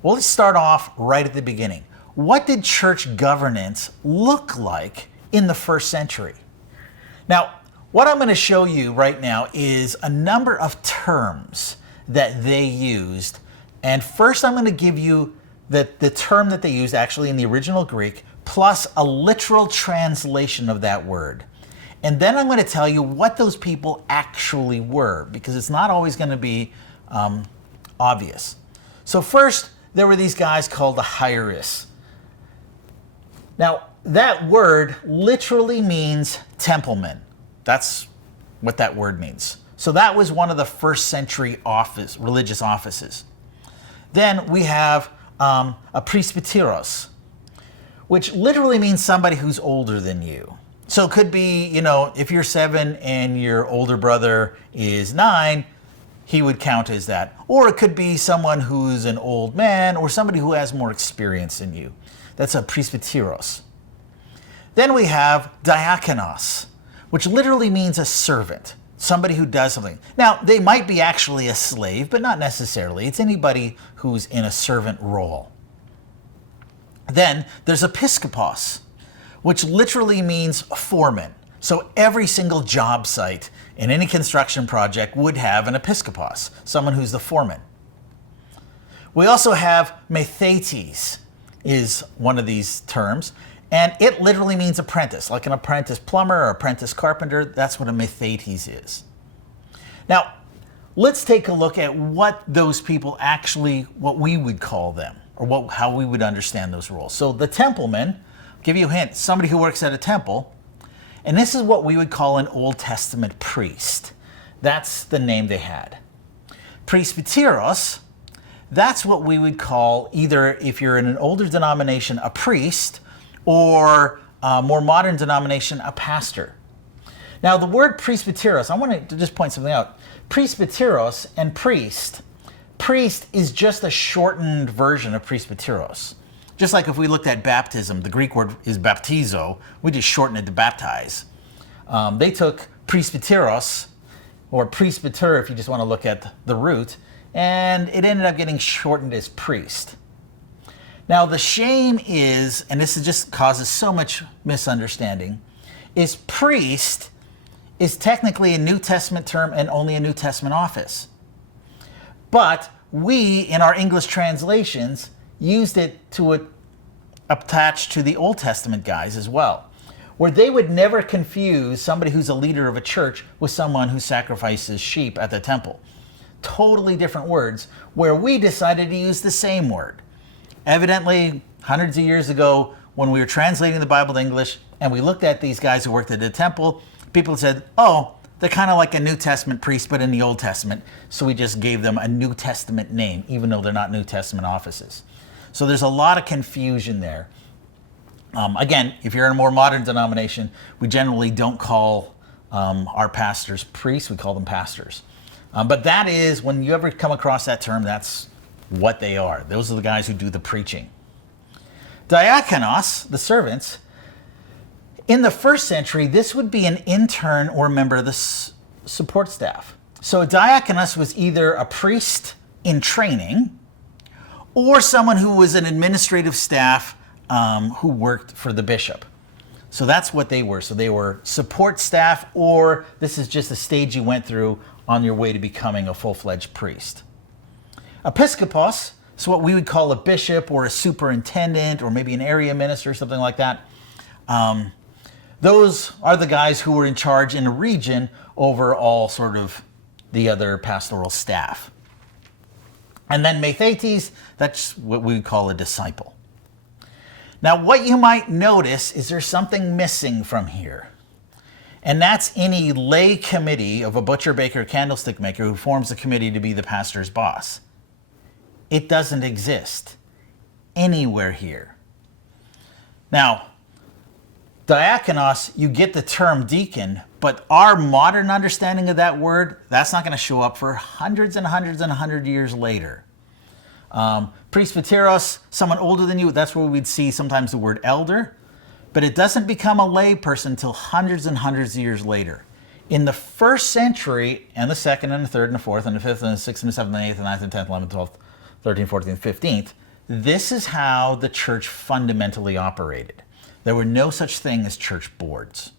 Well, let's start off right at the beginning. What did church governance look like in the first century? Now, what I'm going to show you right now is a number of terms that they used. And first I'm going to give you the term that they used actually in the original Greek, plus a literal translation of that word. And then I'm going to tell you what those people actually were, because it's not always going to be obvious. So first, there were these guys called the hierests. Now, that word literally means templeman. That's what that word means. So that was one of the first century religious offices. Then we have a presbyteros, which literally means somebody who's older than you. So it could be, if you're 7 and your older brother is 9, he would count as that. Or it could be someone who's an old man or somebody who has more experience than you. That's a presbyteros. Then we have diakonos, which literally means a servant, somebody who does something. Now, they might be actually a slave, but not necessarily. It's anybody who's in a servant role. Then there's episkopos, which literally means foreman. So every single job site in any construction project would have an episkopos, someone who's the foreman. We also have methetes, is one of these terms, and it literally means apprentice, like an apprentice plumber or apprentice carpenter. That's what a methetes is. Now, let's take a look at what those people actually, what we would call them, or how we would understand those roles. So the templeman, I'll give you a hint, somebody who works at a temple, and this is what we would call an Old Testament priest. That's the name they had. Presbyteros, that's what we would call either, if you're in an older denomination, a priest, or a more modern denomination, a pastor. Now, the word presbyteros, I want to just point something out. Presbyteros and priest is just a shortened version of presbyteros. Just like if we looked at baptism, the Greek word is baptizo, we just shorten it to baptize. They took presbyteros, or presbyter if you just want to look at the root, and it ended up getting shortened as priest. Now the shame is, and this just causes so much misunderstanding, is priest is technically a New Testament term and only a New Testament office. But we, in our English translations, used it to attach to the Old Testament guys as well, where they would never confuse somebody who's a leader of a church with someone who sacrifices sheep at the temple. Totally different words, where we decided to use the same word. Evidently, hundreds of years ago, when we were translating the Bible to English and we looked at these guys who worked at the temple, people said, oh, they're kind of like a New Testament priest, but in the Old Testament. So we just gave them a New Testament name, even though they're not New Testament offices. So there's a lot of confusion there. Again, if you're in a more modern denomination, we generally don't call our pastors priests, we call them pastors. But that is, when you ever come across that term, that's what they are. Those are the guys who do the preaching. Diakonos, the servants, in the first century, this would be an intern or a member of the support staff. So a diakonos was either a priest in training or someone who was an administrative staff who worked for the bishop. So that's what they were. So they were support staff, or this is just a stage you went through on your way to becoming a full-fledged priest. Episkopos is what we would call a bishop or a superintendent or maybe an area minister, something like that. Those are the guys who were in charge in a region over all sort of the other pastoral staff. And then methetes, that's what we would call a disciple. Now, what you might notice is there's something missing from here. And that's any lay committee of a butcher, baker, candlestick maker who forms a committee to be the pastor's boss. It doesn't exist anywhere here. Now, diakonos, you get the term deacon, but our modern understanding of that word, that's not going to show up for hundreds and hundreds and 100 years later. Presbyteros, someone older than you, that's where we'd see sometimes the word elder, but it doesn't become a lay person until hundreds and hundreds of years later. In the first century, and the second and the third and the fourth and the fifth and the sixth and the seventh and the eighth and the ninth and 10th, 11th, 12th, 13th, 14th, 15th, This is how the church fundamentally operated. There were no such thing as church boards.